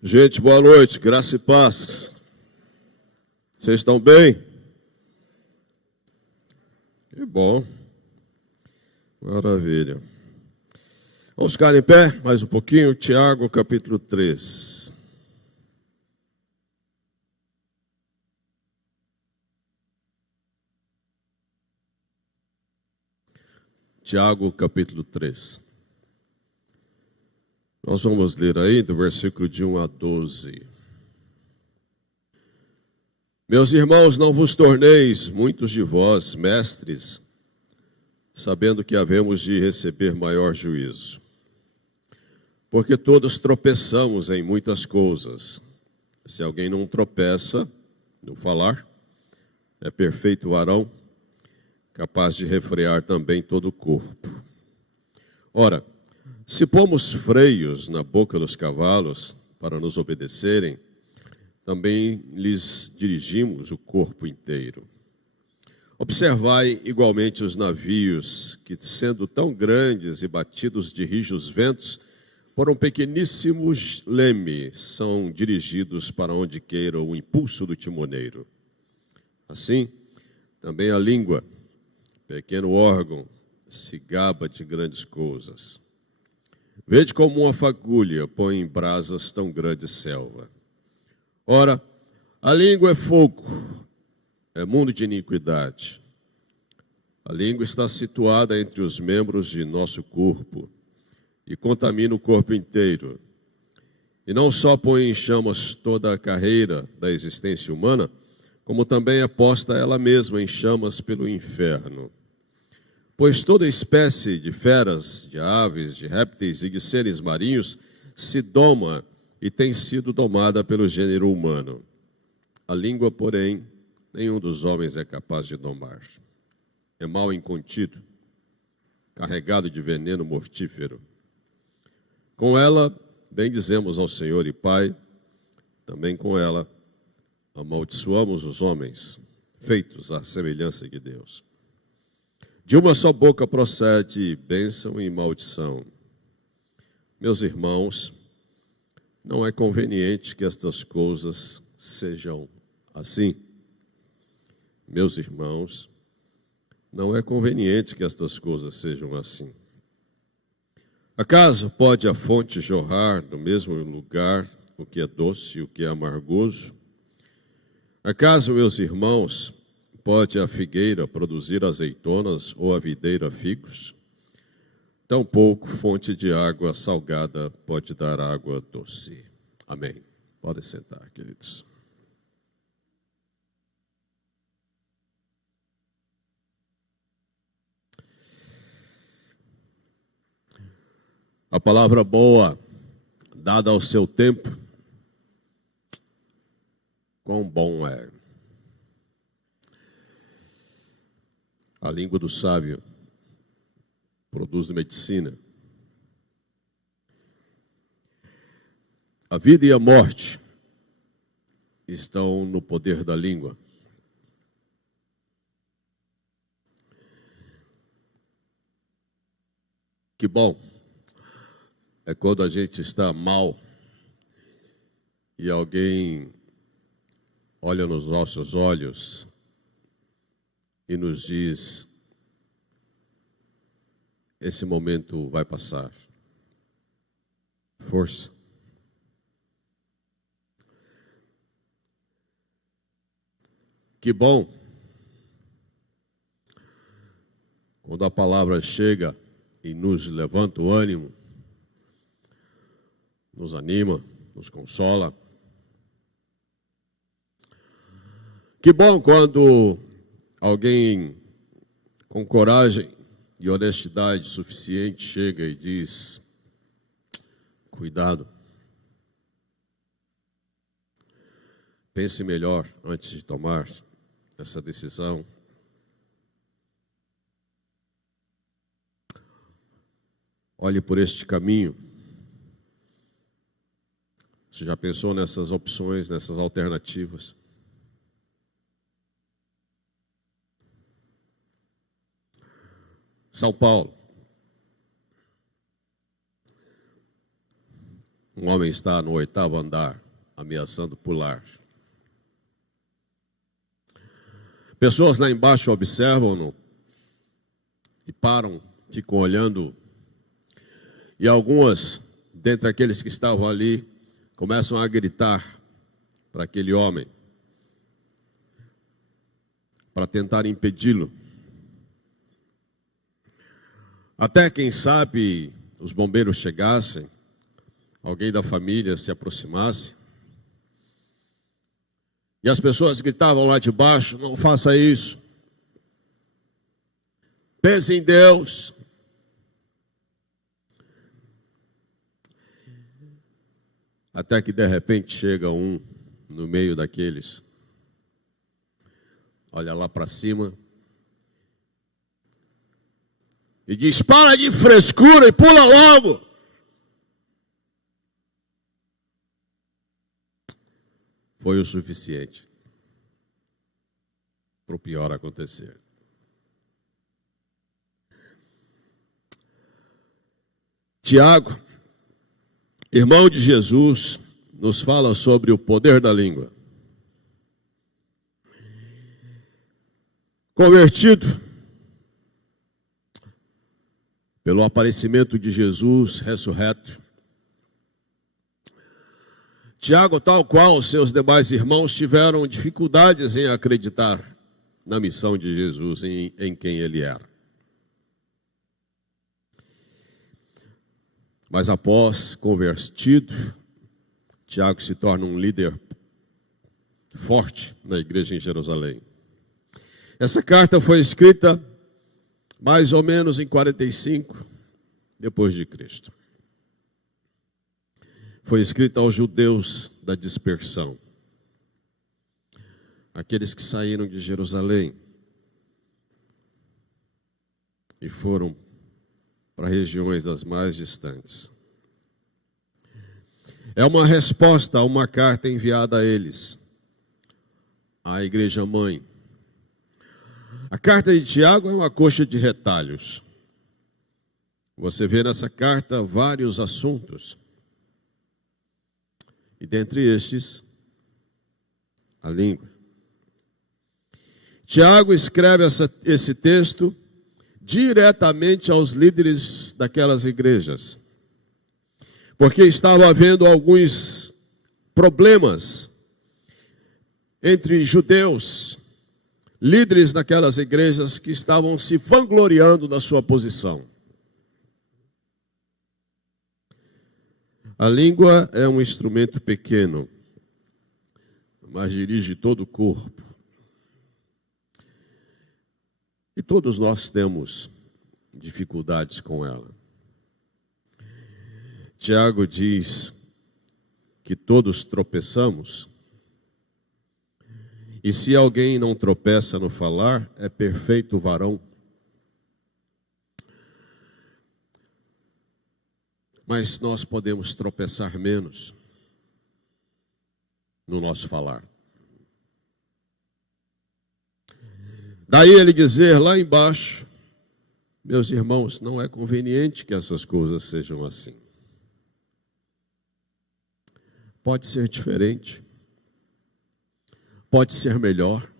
Gente, boa noite, graça e paz. Vocês estão bem? Que bom. Maravilha. Vamos ficar em pé mais um pouquinho. Tiago, capítulo 3. Tiago, capítulo 3. Nós vamos ler aí do versículo de 1 a 12. Meus irmãos, não vos torneis, muitos de vós, mestres, sabendo que havemos de receber maior juízo. Porque todos tropeçamos em muitas coisas. Se alguém não tropeça no falar, é perfeito varão, capaz de refrear também todo o corpo. Ora, se pomos freios na boca dos cavalos para nos obedecerem, também lhes dirigimos o corpo inteiro. Observai igualmente os navios, que sendo tão grandes e batidos de rijos ventos, por um pequeníssimo leme, são dirigidos para onde queira o impulso do timoneiro. Assim, também a língua, pequeno órgão, se gaba de grandes coisas. Vede como uma fagulha põe em brasas tão grande selva. Ora, a língua é fogo, é mundo de iniquidade. A língua está situada entre os membros de nosso corpo e contamina o corpo inteiro. E não só põe em chamas toda a carreira da existência humana, como também é posta ela mesma em chamas pelo inferno. Pois toda espécie de feras, de aves, de répteis e de seres marinhos se doma e tem sido domada pelo gênero humano. A língua, porém, nenhum dos homens é capaz de domar. É mal incontido, carregado de veneno mortífero. Com ela, bendizemos ao Senhor e Pai, também com ela, amaldiçoamos os homens, feitos à semelhança de Deus. De uma só boca procede bênção e maldição. Meus irmãos, não é conveniente que estas coisas sejam assim. Meus irmãos, não é conveniente que estas coisas sejam assim. Acaso pode a fonte jorrar do mesmo lugar o que é doce e o que é amargoso? Acaso, meus irmãos, pode a figueira produzir azeitonas ou a videira figos? Tampouco fonte de água salgada pode dar água doce. Amém. Podem sentar, queridos. A palavra boa, dada ao seu tempo, quão bom é. A língua do sábio produz medicina. A vida e a morte estão no poder da língua. Que bom é quando a gente está mal e alguém olha nos nossos olhos e nos diz: esse momento vai passar. Força. Que bom quando a palavra chega e nos levanta o ânimo, nos anima, nos consola. Que bom quando alguém com coragem e honestidade suficiente chega e diz: cuidado, pense melhor antes de tomar essa decisão. Olhe por este caminho. Você já pensou nessas opções, nessas alternativas? São Paulo. Um Um homem está no 8º andar, ameaçando pular. Pessoas lá embaixo observam-no e param, ficam olhando. E algumas, dentre aqueles que estavam ali, começam a gritar para aquele homem, para tentar impedi-lo. Até, quem sabe, os bombeiros chegassem, alguém da família se aproximasse. E as pessoas gritavam lá de baixo: não faça isso. Pense em Deus. Até que de repente chega um no meio daqueles, olha lá para cima e diz: para de frescura e pula logo. Foi o suficiente para o pior acontecer. Tiago, irmão de Jesus, nos fala sobre o poder da língua. Convertido pelo aparecimento de Jesus ressurreto, Tiago, tal qual os seus demais irmãos, tiveram dificuldades em acreditar na missão de Jesus, em quem ele era. Mas após convertido, Tiago se torna um líder forte na igreja em Jerusalém. Essa carta foi escrita mais ou menos em 45 depois de Cristo. Foi escrita aos judeus da dispersão, aqueles que saíram de Jerusalém e foram para regiões as mais distantes. É uma resposta a uma carta enviada a eles, à igreja mãe. A carta de Tiago é uma coxa de retalhos. Você vê nessa carta vários assuntos. E dentre estes, a língua. Tiago escreve esse texto diretamente aos líderes daquelas igrejas, porque estava havendo alguns problemas entre judeus, líderes daquelas igrejas que estavam se vangloriando da sua posição. A língua é um instrumento pequeno, mas dirige todo o corpo. E todos nós temos dificuldades com ela. Tiago diz que todos tropeçamos. E se alguém não tropeça no falar, é perfeito varão. Mas nós podemos tropeçar menos no nosso falar. Daí ele dizer lá embaixo: meus irmãos, não é conveniente que essas coisas sejam assim. Pode ser diferente. Pode ser melhor.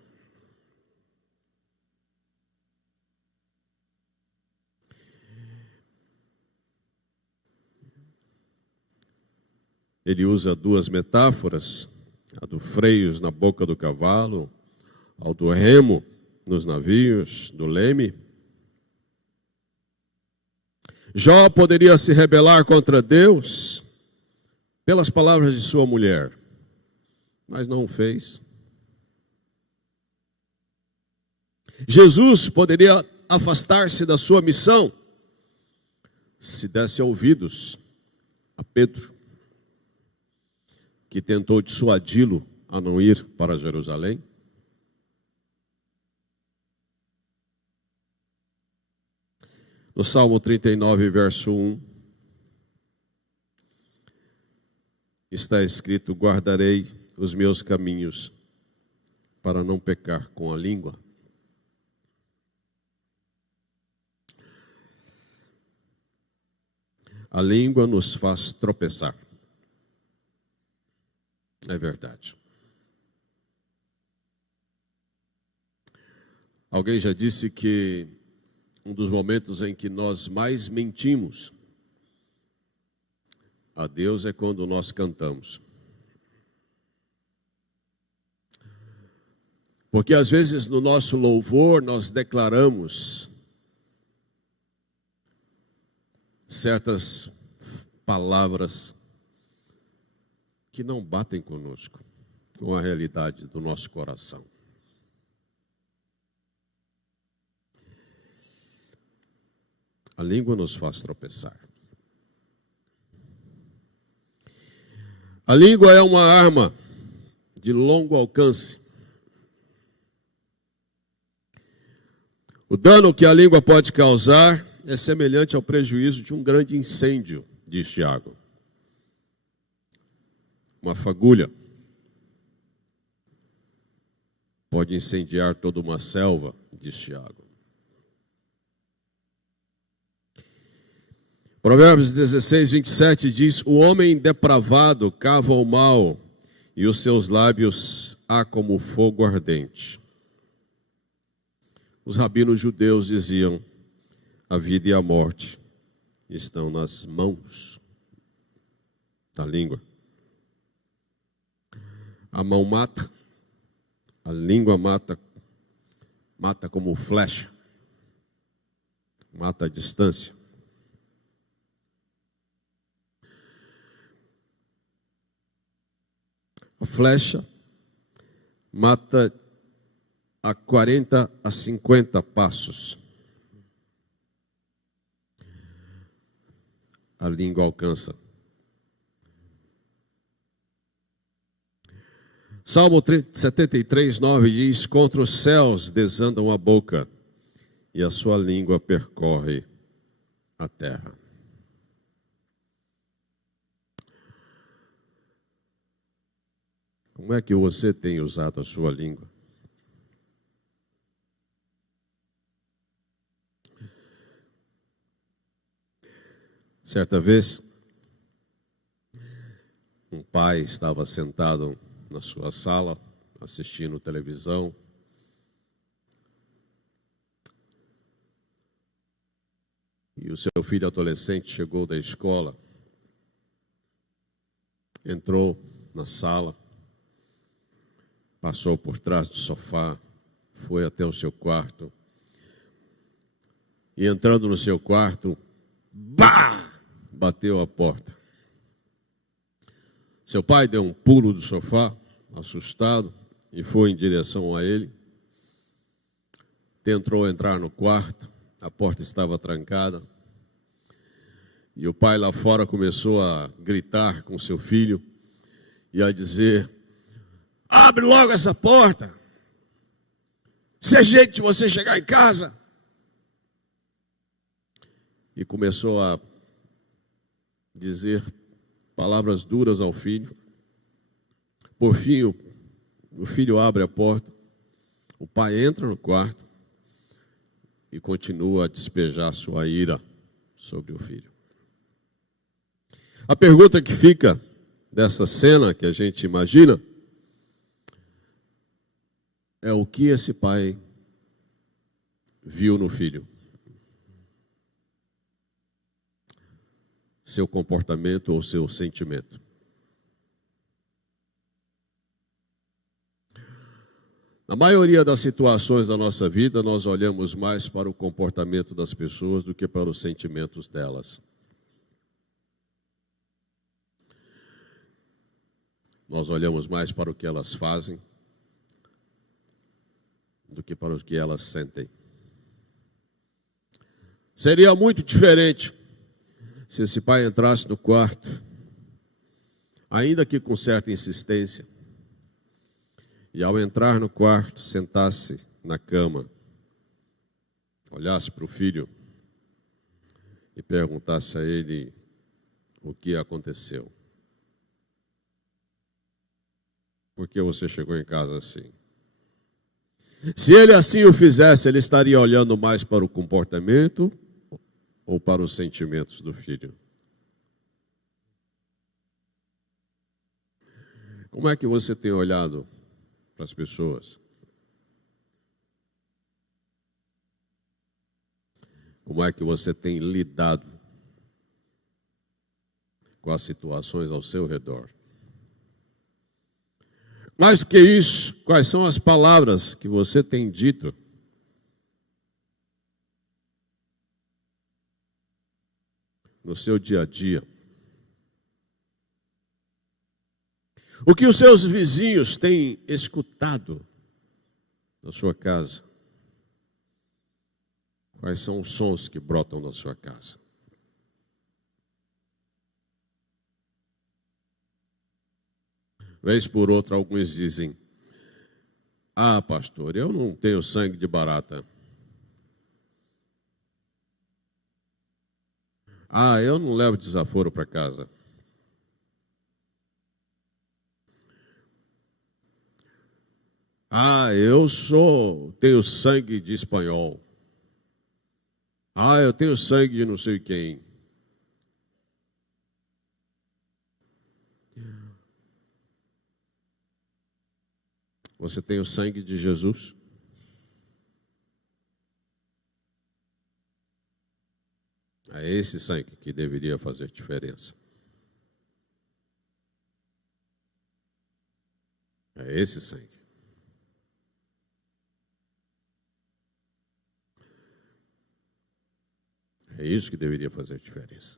Ele usa duas metáforas, a do freios na boca do cavalo, ao do remo nos navios, do leme. Jó poderia se rebelar contra Deus pelas palavras de sua mulher, mas não o fez. Jesus poderia afastar-se da sua missão se desse ouvidos a Pedro, que tentou dissuadi-lo a não ir para Jerusalém. No Salmo 39, verso 1, está escrito: guardarei os meus caminhos para não pecar com a língua. A língua nos faz tropeçar. É verdade. Alguém já disse que um dos momentos em que nós mais mentimos a Deus é quando nós cantamos. Porque às vezes no nosso louvor nós declaramos certas palavras que não batem conosco, com a realidade do nosso coração. A língua nos faz tropeçar. A língua é uma arma de longo alcance. O dano que a língua pode causar é semelhante ao prejuízo de um grande incêndio, diz Tiago. Uma fagulha pode incendiar toda uma selva, diz Tiago. Provérbios 16, 27 diz: o homem depravado cava o mal, e os seus lábios há como fogo ardente. Os rabinos judeus diziam: a vida e a morte estão nas mãos da língua. A mão mata, a língua mata como flecha, mata a distância. A flecha mata a 40 a 50 passos. A língua alcança. Salmo 73, 9 diz: contra os céus desandam a boca, e a sua língua percorre a terra. Como é que você tem usado a sua língua? Certa vez, um pai estava sentado na sua sala, assistindo televisão. E o seu filho adolescente chegou da escola, entrou na sala, passou por trás do sofá, foi até o seu quarto. E entrando no seu quarto, bateu a porta. Seu pai deu um pulo do sofá, assustado, e foi em direção a ele. Tentou entrar no quarto, a porta estava trancada. E o pai lá fora começou a gritar com seu filho e a dizer: abre logo essa porta. Se é jeito de você chegar em casa. E começou a dizer palavras duras ao filho. Por fim, o filho abre a porta. O pai entra no quarto e continua a despejar sua ira sobre o filho. A pergunta que fica dessa cena que a gente imagina é: o que esse pai viu no filho? Seu comportamento ou seu sentimento? Na maioria das situações da nossa vida, nós olhamos mais para o comportamento das pessoas do que para os sentimentos delas. Nós olhamos mais para o que elas fazem do que para o que elas sentem. Seria muito diferente se esse pai entrasse no quarto, ainda que com certa insistência, e ao entrar no quarto, sentasse na cama, olhasse para o filho e perguntasse a ele o que aconteceu. Por que você chegou em casa assim? Se ele assim o fizesse, ele estaria olhando mais para o comportamento ou para os sentimentos do filho? Como é que você tem olhado para as pessoas? Como é que você tem lidado com as situações ao seu redor? Mais do que isso, quais são as palavras que você tem dito? No seu dia a dia? O que os seus vizinhos têm escutado na sua casa? Quais são os sons que brotam na sua casa? Vez por outra, alguns dizem: ah, pastor, eu não tenho sangue de barata. Ah, eu não levo desaforo para casa. Ah, tenho sangue de espanhol. Ah, eu tenho sangue de não sei quem. Você tem o sangue de Jesus? É esse sangue que deveria fazer diferença. É esse sangue. É isso que deveria fazer diferença.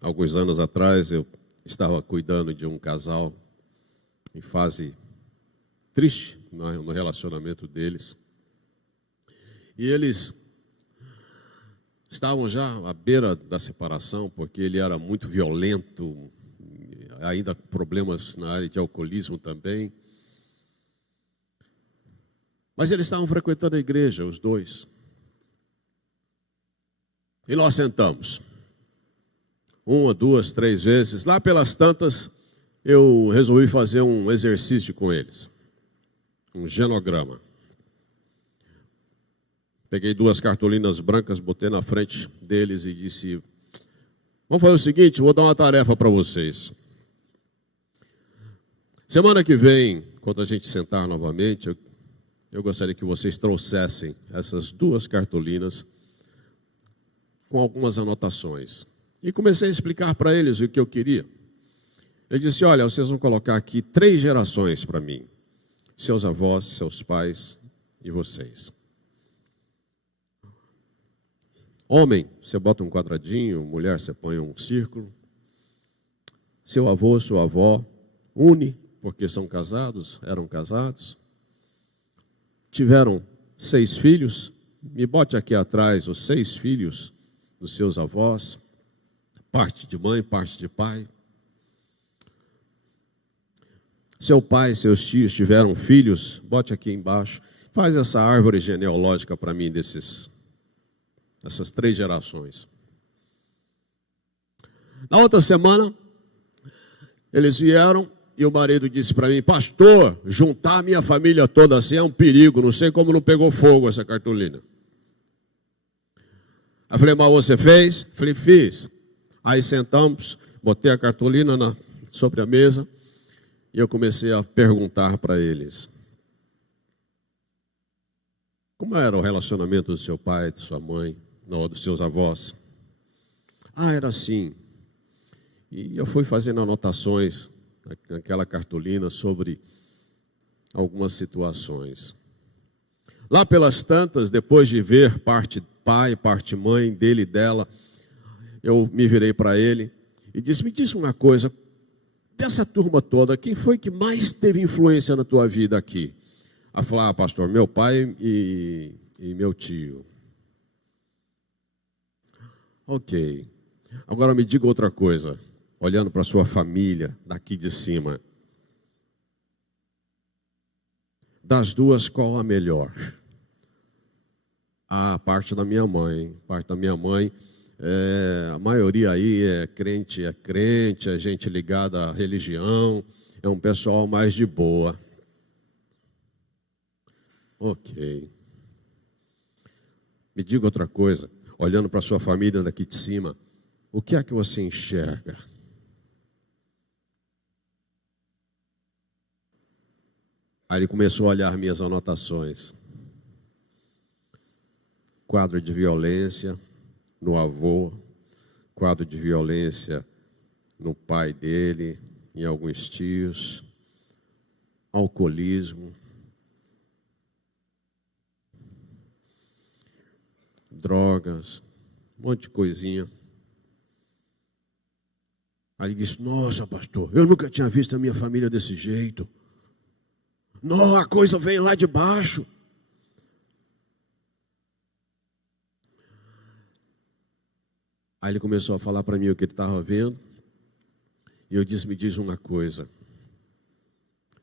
Alguns anos atrás, eu estava cuidando de um casal em fase triste no relacionamento deles. E eles estavam já à beira da separação, porque ele era muito violento, ainda com problemas na área de alcoolismo também. Mas eles estavam frequentando a igreja, os dois. E nós sentamos. 1, 2, 3 vezes. Lá pelas tantas, eu resolvi fazer um exercício com eles. Um genograma. Peguei 2 cartolinas brancas, botei na frente deles e disse: vamos fazer o seguinte, vou dar uma tarefa para vocês. Semana que vem, quando a gente sentar novamente, eu gostaria que vocês trouxessem essas 2 cartolinas com algumas anotações. E comecei a explicar para eles o que eu queria. Eu disse: olha, vocês vão colocar aqui 3 gerações para mim. Seus avós, seus pais e vocês. Homem, você bota um quadradinho, mulher, você põe um círculo. Seu avô, sua avó, une, porque são casados, eram casados. Tiveram 6 filhos, me bote aqui atrás os 6 filhos dos seus avós. Parte de mãe, parte de pai. Seu pai, seus tios tiveram filhos, bote aqui embaixo. Faz essa árvore genealógica para mim dessas 3 gerações. Na outra semana, eles vieram e o marido disse para mim: pastor, juntar a minha família toda assim é um perigo, não sei como não pegou fogo essa cartolina. Eu falei: mas você fez? Eu falei: fiz. Aí sentamos, botei a cartolina sobre a mesa e eu comecei a perguntar para eles: como era o relacionamento do seu pai, de sua mãe, não, dos seus avós? Ah, era assim. E eu fui fazendo anotações naquela cartolina sobre algumas situações. Lá pelas tantas, depois de ver parte pai, parte mãe, dele e dela, eu me virei para ele e disse: me diz uma coisa, dessa turma toda, quem foi que mais teve influência na tua vida aqui? A falar: ah, pastor, meu pai e meu tio. Ok. Agora me diga outra coisa, olhando para a sua família, daqui de cima. Das 2, qual a melhor? Ah, parte da minha mãe. Parte da minha mãe. A maioria aí é crente, é gente ligada à religião, é um pessoal mais de boa. Ok. Me diga outra coisa, olhando para a sua família daqui de cima, O que é que você enxerga? Aí ele começou a olhar minhas anotações. Quadro de violência no avô, quadro de violência no pai dele, em alguns tios, alcoolismo, drogas, um monte de coisinha. Aí ele disse: nossa, pastor, eu nunca tinha visto a minha família desse jeito. Não, a coisa vem lá de baixo. Aí ele começou a falar para mim o que ele estava vendo. E eu disse: me diz uma coisa.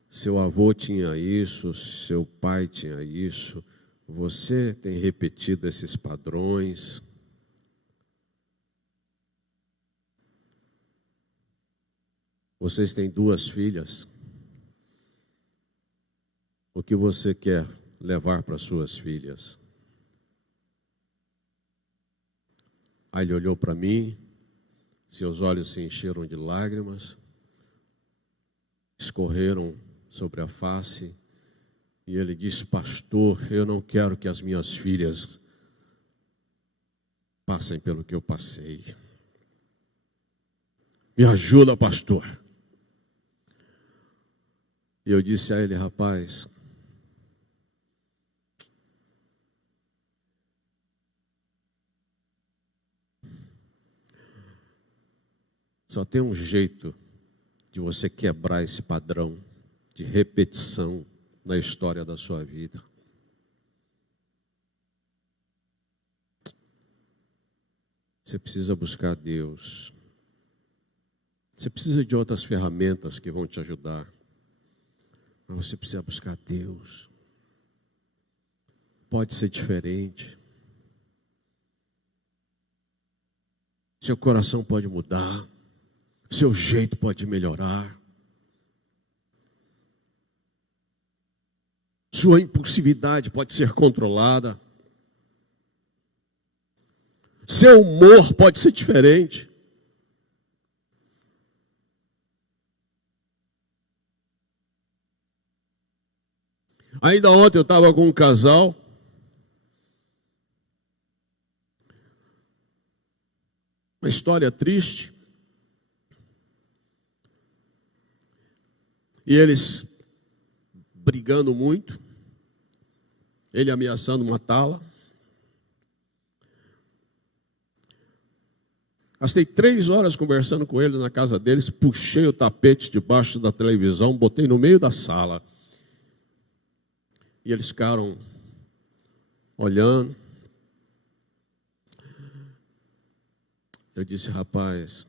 Seu avô tinha isso, seu pai tinha isso. Você tem repetido esses padrões. Vocês têm 2 filhas. O que você quer levar para suas filhas? Aí ele olhou para mim, seus olhos se encheram de lágrimas, escorreram sobre a face, e ele disse: pastor, eu não quero que as minhas filhas passem pelo que eu passei. Me ajuda, pastor. E eu disse a ele: rapaz, só tem um jeito de você quebrar esse padrão de repetição na história da sua vida. Você precisa buscar Deus. Você precisa de outras ferramentas que vão te ajudar. Mas você precisa buscar Deus. Pode ser diferente. Seu coração pode mudar. Seu jeito pode melhorar. Sua impulsividade pode ser controlada. Seu humor pode ser diferente. Ainda ontem eu estava com um casal. Uma história triste. E eles brigando muito. Ele ameaçando matá-la. Gastei 3 horas conversando com ele na casa deles. Puxei o tapete debaixo da televisão, botei no meio da sala. E eles ficaram olhando. Eu disse: rapaz,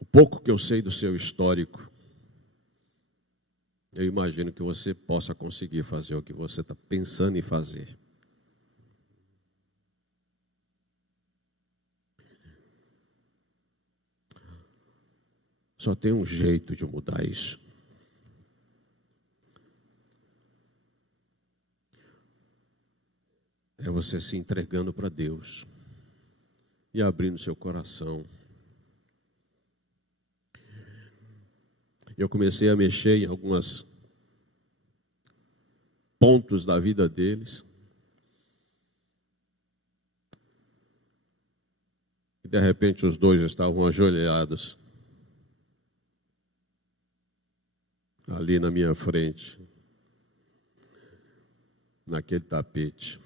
o pouco que eu sei do seu histórico, eu imagino que você possa conseguir fazer o que você está pensando em fazer. Só tem um jeito de mudar isso. É você se entregando para Deus e abrindo seu coração. Eu comecei a mexer em alguns pontos da vida deles. E de repente os dois estavam ajoelhados ali na minha frente, naquele tapete.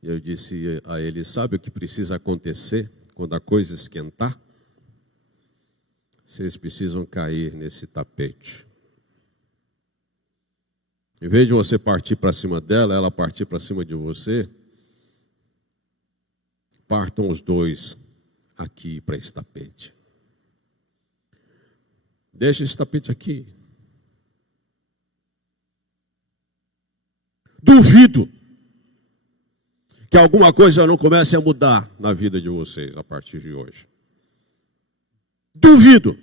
E eu disse a ele: sabe o que precisa acontecer quando a coisa esquentar? Vocês precisam cair nesse tapete. Em vez de você partir para cima dela, ela partir para cima de você, partam os dois aqui para esse tapete. Deixa esse tapete aqui. Duvido que alguma coisa não comece a mudar na vida de vocês a partir de hoje. Duvido.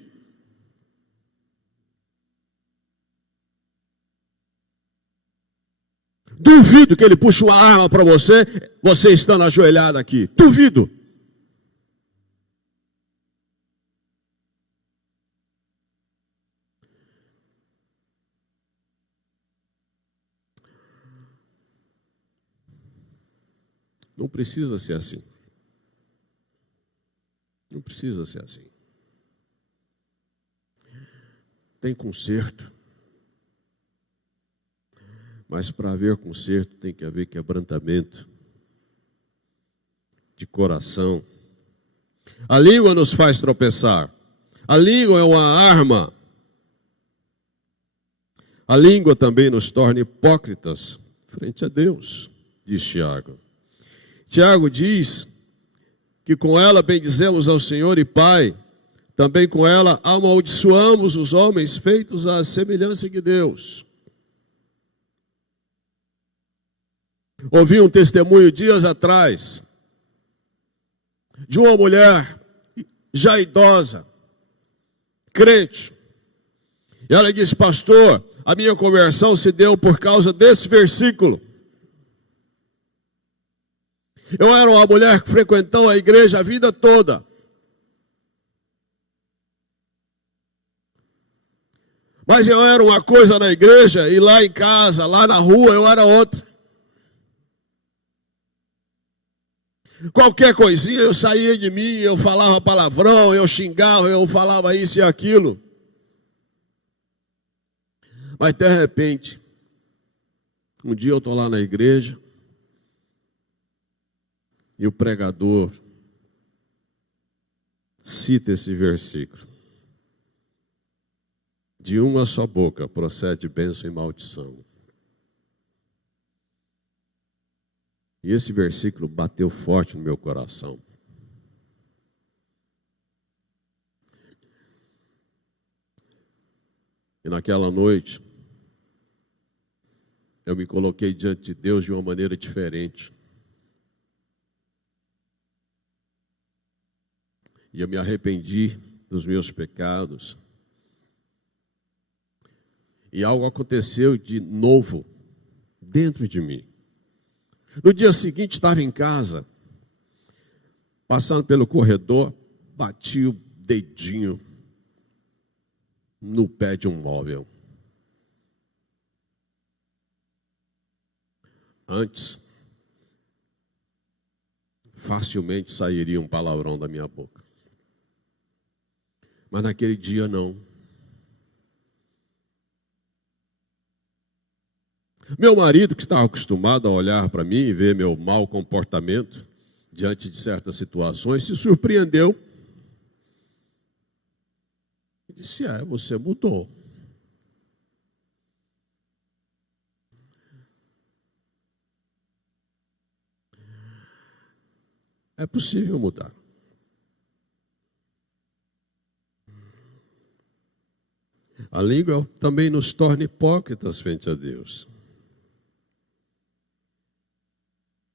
Duvido que ele puxe uma arma para você, você estando ajoelhado aqui. Duvido. Não precisa ser assim. Não precisa ser assim. Tem conserto. Mas para haver conserto tem que haver quebrantamento de coração. A língua nos faz tropeçar. A língua é uma arma. A língua também nos torna hipócritas frente a Deus, diz Tiago. Tiago diz que com ela bendizemos ao Senhor e Pai, também com ela amaldiçoamos os homens feitos à semelhança de Deus. Ouvi um testemunho dias atrás de uma mulher já idosa, crente. E ela disse: pastor, a minha conversão se deu por causa desse versículo. Eu era uma mulher que frequentou a igreja a vida toda. Mas eu era uma coisa na igreja e lá em casa, lá na rua, eu era outra. Qualquer coisinha eu saía de mim, eu falava palavrão, eu xingava, eu falava isso e aquilo. Mas de repente, um dia eu estou lá na igreja e o pregador cita esse versículo. De uma só boca procede bênção e maldição. E esse versículo bateu forte no meu coração. E naquela noite, eu me coloquei diante de Deus de uma maneira diferente. E eu me arrependi dos meus pecados. E algo aconteceu de novo dentro de mim. No dia seguinte, estava em casa, passando pelo corredor, bati o dedinho no pé de um móvel. Antes, facilmente sairia um palavrão da minha boca. Mas naquele dia não. Meu marido, que estava acostumado a olhar para mim e ver meu mau comportamento diante de certas situações, se surpreendeu. E disse: você mudou. É possível mudar. A língua também nos torna hipócritas frente a Deus.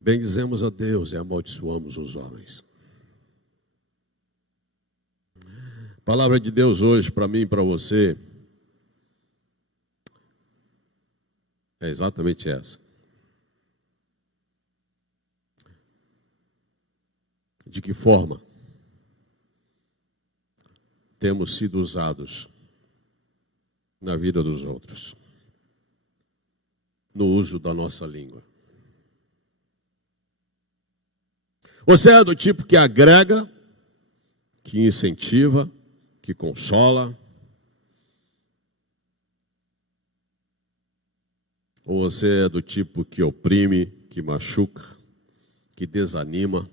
Bendizemos a Deus e amaldiçoamos os homens. A palavra de Deus hoje para mim e para você é exatamente essa. De que forma temos sido usados na vida dos outros, no uso da nossa língua. Você é do tipo que agrega, que incentiva, que consola? Ou você é do tipo que oprime, que machuca, que desanima?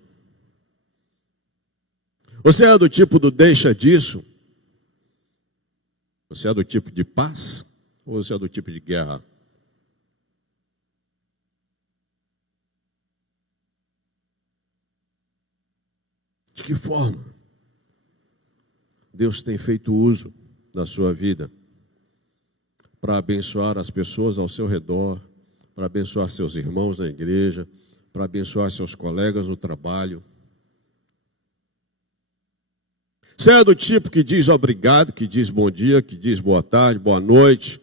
Você é do tipo do deixa disso? Você é do tipo de paz? Ou você é do tipo de guerra? De que forma Deus tem feito uso da sua vida para abençoar as pessoas ao seu redor, para abençoar seus irmãos na igreja, para abençoar seus colegas no trabalho? Você é do tipo que diz obrigado, que diz bom dia, que diz boa tarde, boa noite,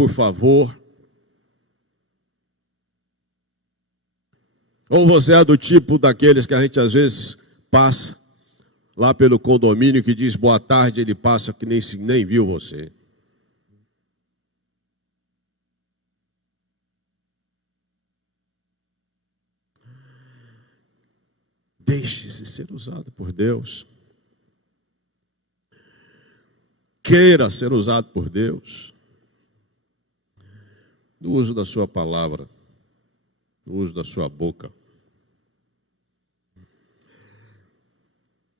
por favor? Ou você é do tipo daqueles que a gente às vezes passa lá pelo condomínio que diz boa tarde, ele passa que nem viu você? Deixe-se ser usado por Deus. Queira ser usado por Deus. No uso da sua palavra, no uso da sua boca.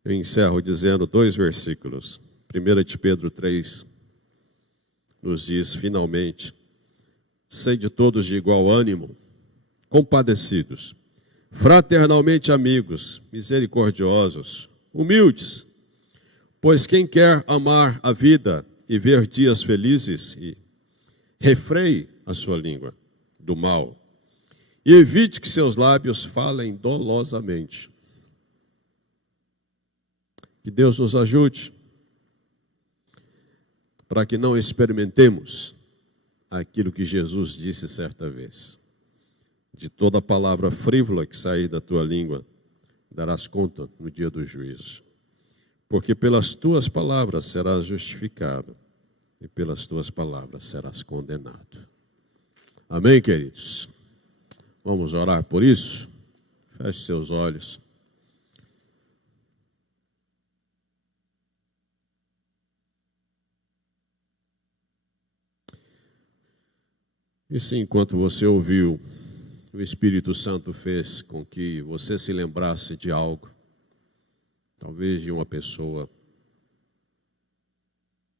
Eu encerro dizendo 2 versículos. 1 de Pedro 3 nos diz, finalmente, sede todos de igual ânimo, compadecidos, fraternalmente amigos, misericordiosos, humildes, pois quem quer amar a vida e ver dias felizes, refreie a sua língua do mal e evite que seus lábios falem dolosamente. Que Deus nos ajude para que não experimentemos aquilo que Jesus disse certa vez. De toda palavra frívola que sair da tua língua, darás conta no dia do juízo. Porque pelas tuas palavras serás justificado e pelas tuas palavras serás condenado. Amém, queridos? Vamos orar por isso? Feche seus olhos. E se enquanto você ouviu, o Espírito Santo fez com que você se lembrasse de algo, talvez de uma pessoa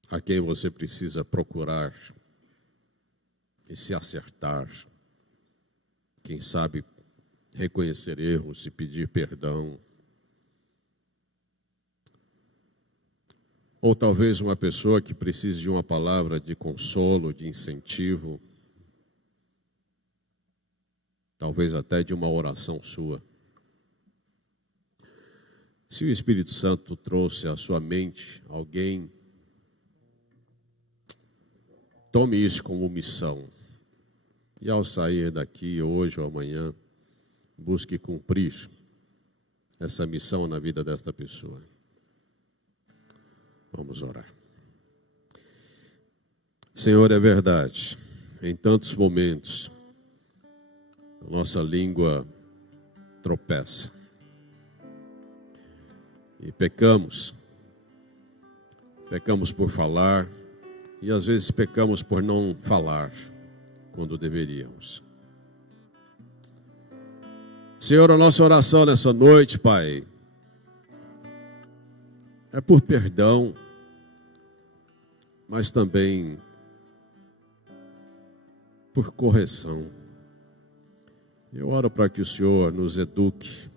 a quem você precisa procurar e se acertar, quem sabe reconhecer erros e pedir perdão, ou talvez uma pessoa que precise de uma palavra de consolo, de incentivo, talvez até de uma oração sua. Se o Espírito Santo trouxe à sua mente alguém, tome isso como missão. E ao sair daqui, hoje ou amanhã, busque cumprir essa missão na vida desta pessoa. Vamos orar. Senhor, é verdade, em tantos momentos, a nossa língua tropeça. E pecamos por falar, e às vezes pecamos por não falar quando deveríamos. Senhor, a nossa oração nessa noite, Pai, é por perdão, mas também por correção. Eu oro para que o Senhor nos eduque.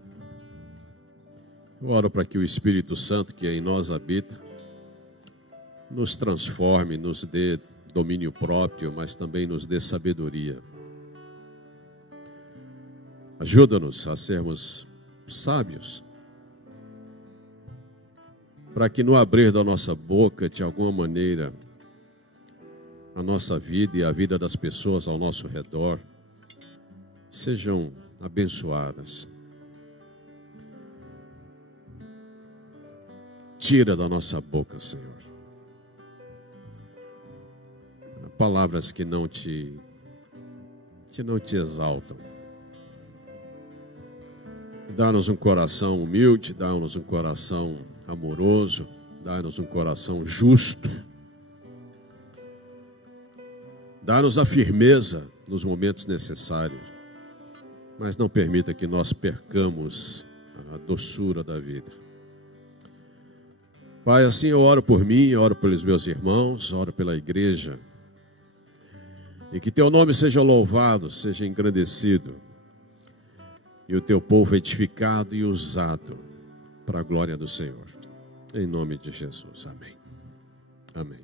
Eu oro para que o Espírito Santo que em nós habita nos transforme, nos dê domínio próprio, mas também nos dê sabedoria. Ajuda-nos a sermos sábios, para que no abrir da nossa boca, de alguma maneira, a nossa vida e a vida das pessoas ao nosso redor sejam abençoadas. Tira da nossa boca, Senhor, palavras que não te exaltam. Dá-nos um coração humilde, dá-nos um coração amoroso, dá-nos um coração justo. Dá-nos a firmeza nos momentos necessários, mas não permita que nós percamos a doçura da vida. Pai, assim eu oro por mim, eu oro pelos meus irmãos, oro pela igreja, e que teu nome seja louvado, seja engrandecido, e o teu povo edificado e usado para a glória do Senhor. Em nome de Jesus. Amém. Amém.